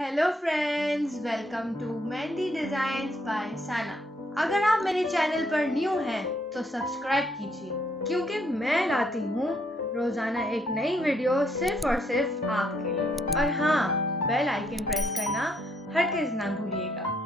Hello friends, welcome to mehndi designs by Sana. अगर आप मेरे चैनल पर न्यू हैं तो सब्सक्राइब कीजिए, क्योंकि मैं लाती हूँ रोजाना एक नई वीडियो सिर्फ और सिर्फ आपके लिए। और हाँ, बेल आइकन प्रेस करना हरगिज ना भूलिएगा।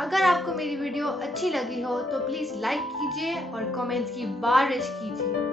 अगर आपको मेरी वीडियो अच्छी लगी हो तो प्लीज़ लाइक कीजिए और कमेंट्स की बारिश कीजिए।